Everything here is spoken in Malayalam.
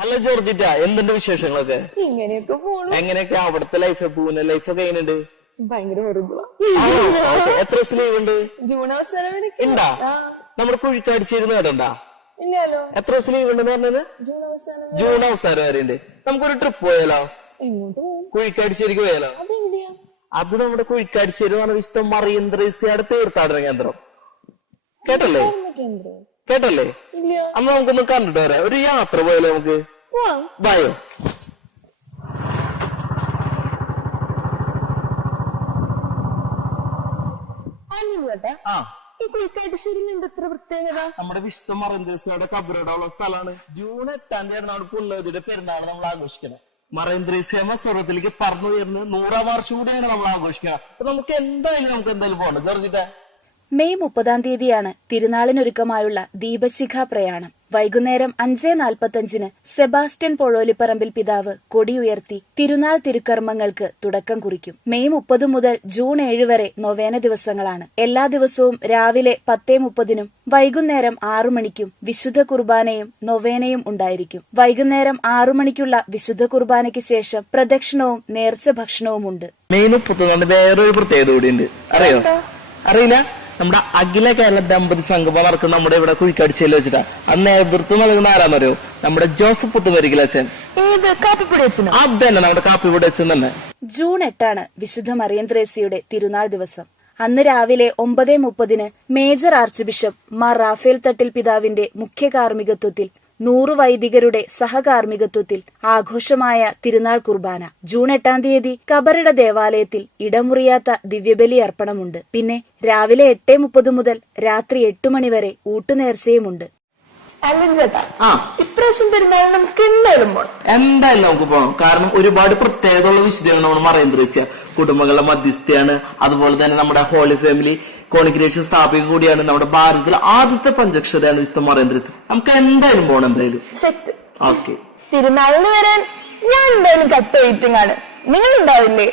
ഹലോ ജോർജിറ്റ, എന്തുണ്ട് വിശേഷങ്ങളൊക്കെ? ഇങ്ങനെയൊക്കെ പോണു. എങ്ങനെയൊക്കെ അവിടുത്തെ ലൈഫ്, പൂനെ ലൈഫൊക്കെ എങ്ങനെയുണ്ട്? ഭയങ്കര വെറുതെ. എത്ര ദിവസം ലീവ് ഉണ്ട്? ജൂൺ അവസാനം ഉണ്ടാ? നമ്മുടെ കുഴിക്കാടിശ്ശേരി നേടണ്ടാ? ഇല്ലല്ലോ. എത്ര ദിവസം ലീവ് ഉണ്ടെന്ന് പറഞ്ഞത്? ജൂൺ അവസാനം വരെ ഉണ്ട്. നമുക്കൊരു ട്രിപ്പ് പോയാലോ? എങ്ങോട്ട് പോകും? കുഴിക്കാടിശ്ശേരിക്ക് പോയാലോ? അതെവിടെയാ? അത് നമ്മുടെ കുഴിക്കാടിശ്ശേരി എന്ന് പറഞ്ഞ വിശുദ്ധ മറിയം ത്രേസ്യയുടെ തീർത്ഥാടന കേന്ദ്രം. കേട്ടല്ലേ? കേട്ടല്ലേ? അന്ന് നമുക്കൊന്ന് കണ്ടിട്ട് വരാം. ഒരു യാത്ര പോയാലോ നമുക്ക്? ബായോ. ഈ കുഴിക്കാട്ടുശ്ശേരിയിൽ എന്താ ഇത്ര പ്രത്യേകത? നമ്മുടെ വിശുദ്ധ മറിയം ത്രേസ്യയുടെ കബറിടമുള്ള സ്ഥലമാണ്. ജൂൺ 8 നമ്മുടെ പുള്ളതിയുടെ പെരുന്നാൾ നമ്മൾ ആഘോഷിക്കണം. മറിയം ത്രേസ്യ സ്വർഗത്തിലേക്ക് പറന്നുയർന്ന് 100ാം വർഷം കൂടിയാണ് നമ്മൾ ആഘോഷിക്കണം. അപ്പൊ നമുക്ക് എന്തായാലും പോകണം. ജോർജിറ്റ, മെയ് 30 തിരുനാളിനൊരുക്കമായുള്ള ദീപശിഖ പ്രയാണം വൈകുന്നേരം 5:45 സെബാസ്റ്റ്യൻ പൊഴോലിപ്പറമ്പിൽ പിതാവ് കൊടിയുയർത്തി തിരുനാൾ തിരുക്കർമ്മങ്ങൾക്ക് തുടക്കം കുറിക്കും. മെയ് 30 മുതൽ ജൂൺ 7 വരെ നൊവേന ദിവസങ്ങളാണ്. എല്ലാ ദിവസവും രാവിലെ 10:30 വൈകുന്നേരം 6 മണിക്കും വിശുദ്ധ കുർബാനയും നൊവേനയും ഉണ്ടായിരിക്കും. വൈകുന്നേരം 6 മണിക്കുള്ള വിശുദ്ധ കുർബാനയ്ക്ക് ശേഷം പ്രദക്ഷിണവും നേർച്ച ഭക്ഷണവുമുണ്ട്. മെയ് 30 വേറൊരു പ്രത്യേകത കൂടിയുണ്ട്. അറിയില്ല? നമ്മുടെ അഖില കേരള ദമ്പതി സംഗമം നടക്കുന്ന നമ്മുടെ ഇവിടെ കുഴിക്കാടിശ്ശേരിയിൽ വെച്ചിട്ടാ. അന്ന് നേതൃത്വം നൽകുന്ന ആരാന്നറിയോ? നമ്മുടെ ജോസഫ് പുത്തുമരിക്കലച്ചൻ. അതന്നെ, നമ്മുടെ കാപ്പിപ്പൊടി അച്ഛൻ തന്നെ. ജൂൺ 8 വിശുദ്ധ മറിയം ത്രേസ്യയുടെ തിരുനാൾ ദിവസം. അന്ന് രാവിലെ 9:30 major archbishop Mar Raphael Thattil പിതാവിന്റെ മുഖ്യ കാർമ്മികത്വത്തിൽ 100 വൈദികരുടെ സഹകാർമ്മികത്വത്തിൽ ആഘോഷമായ തിരുനാൾ കുർബാന. ജൂൺ 8 കബറിട ദേവാലയത്തിൽ ഇടമുറിയാത്ത ദിവ്യബലി അർപ്പണമുണ്ട്. പിന്നെ രാവിലെ 8:30 മുതൽ രാത്രി 8 മണി വരെ ഊട്ടുനേർച്ചയുമുണ്ട്. ഇപ്രാവശ്യം പെരുന്നാളിന് നമുക്ക് എന്തായാലും നമുക്ക് പോകണം. കാരണം ഒരുപാട് പ്രത്യേകതയുള്ള വിശുദ്ധയാണ് നമ്മുടെ മറിയം ത്രേസ്യ. കുടുംബങ്ങളുടെ മധ്യസ്ഥയാണ്. അതുപോലെ തന്നെ നമ്മുടെ ഹോളി ഫാമിലി കോൺഗ്രിഗേഷൻ സ്ഥാപിക കൂടിയാണ്. നമ്മുടെ ഭാരതത്തിലെ ആദ്യത്തെ പഞ്ചക്ഷരയാണ് വിശുദ്ധ മറിയം ത്രേസ്യ. നമുക്ക് എന്തായാലും പോകണം. എന്തായാലും തിരുനാളിന് വരാൻ ഞാൻ എന്തായാലും കട്ട് വെയിറ്റിംഗ് ആണ്. നിങ്ങൾ ഉണ്ടാവില്ലേ?